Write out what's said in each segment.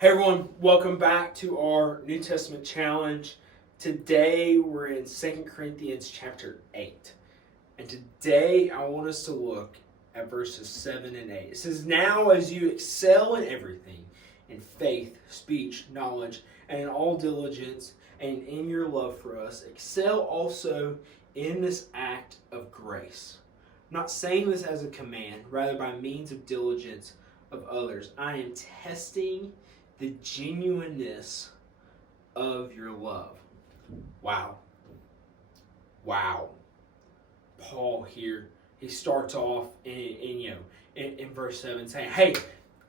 Hey everyone, welcome back to our New Testament challenge. Today we're in 2 Corinthians chapter 8. And today I want us to look at verses 7 and 8. It says, "Now as you excel in everything, in faith, speech, knowledge, and in all diligence, and in your love for us, excel also in this act of grace." I'm not saying this as a command, rather by means of diligence of others. I am testing the genuineness of your love. Wow. Paul here, he starts off in verse 7 saying, hey,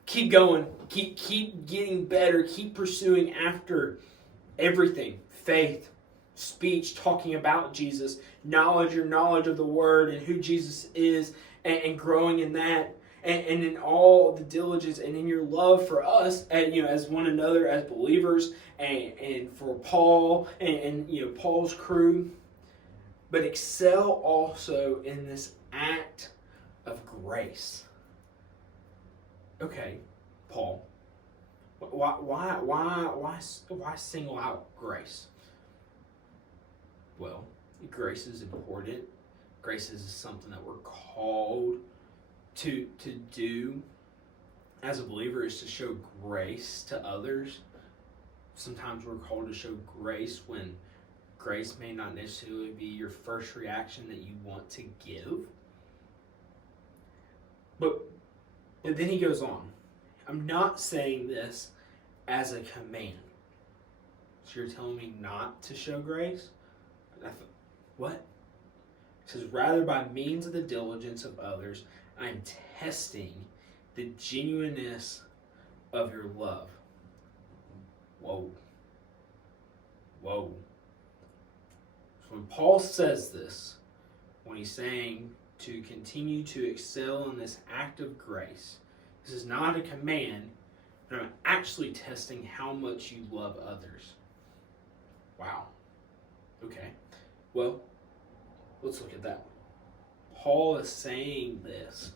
keep going, keep getting better, keep pursuing after everything. Faith, speech, talking about Jesus, your knowledge of the Word and who Jesus is, and growing in that. And in all the diligence and in your love for us, and as one another, as believers, and for Paul and Paul's crew, but excel also in this act of grace. Okay, Paul, why single out grace? Well, grace is important. Grace is something that we're called to do as a believer, is to show grace to others. Sometimes we're called to show grace when grace may not necessarily be your first reaction that you want to give. But then he goes on. I'm not saying this as a command. So you're telling me not to show grace? What? It says, rather by means of the diligence of others, I'm testing the genuineness of your love. Whoa. So when Paul says this, when he's saying to continue to excel in this act of grace, this is not a command, but I'm actually testing how much you love others. Wow. Okay. Well, let's look at that. Paul is saying this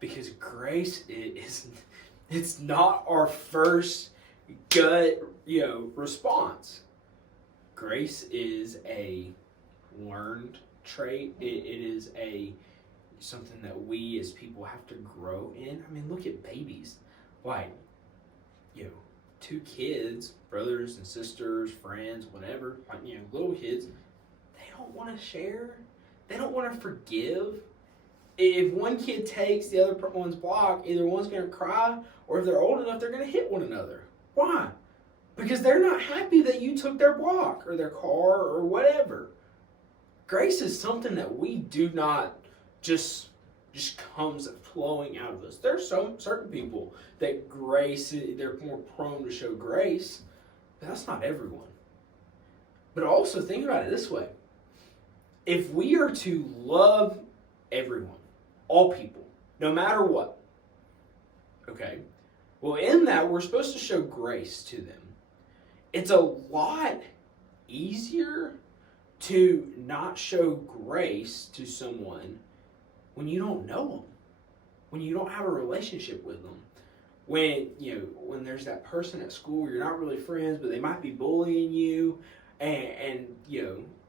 because grace it's not our first gut, response. Grace is a learned trait. It is something that we as people have to grow in. I mean, look at babies. Like, two kids, brothers and sisters, friends, whatever, little kids, they don't want to share. They don't want to forgive. If one kid takes the other one's block, either one's going to cry, or if they're old enough, they're going to hit one another. Why? Because they're not happy that you took their block or their car or whatever. Grace is something that we do not just comes flowing out of us. There's certain people that grace, they're more prone to show grace, but that's not everyone. But also think about it this way. If we are to love everyone, all people, no matter what, okay, well, in that, we're supposed to show grace to them. It's a lot easier to not show grace to someone when you don't know them, when you don't have a relationship with them, when there's that person at school, you're not really friends, but they might be bullying you, and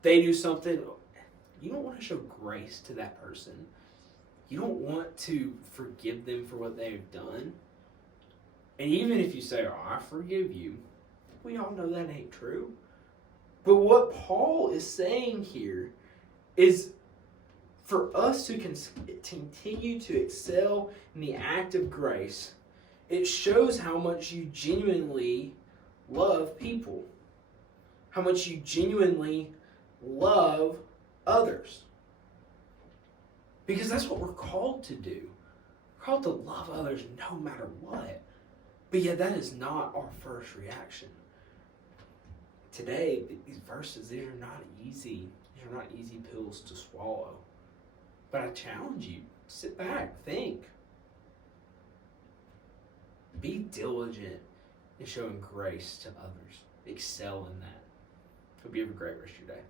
they do something. You don't want to show grace to that person. You don't want to forgive them for what they've done. And even if you say, I forgive you, we all know that ain't true. But what Paul is saying here is for us to continue to excel in the act of grace, it shows how much you genuinely love people, how much you genuinely love others. Because that's what we're called to do. We're called to love others no matter what. But yet that is not our first reaction. Today, these verses, these are not easy. These are not easy pills to swallow. But I challenge you, sit back, think. Be diligent in showing grace to others. Excel in that. Hope you have a great rest of your day.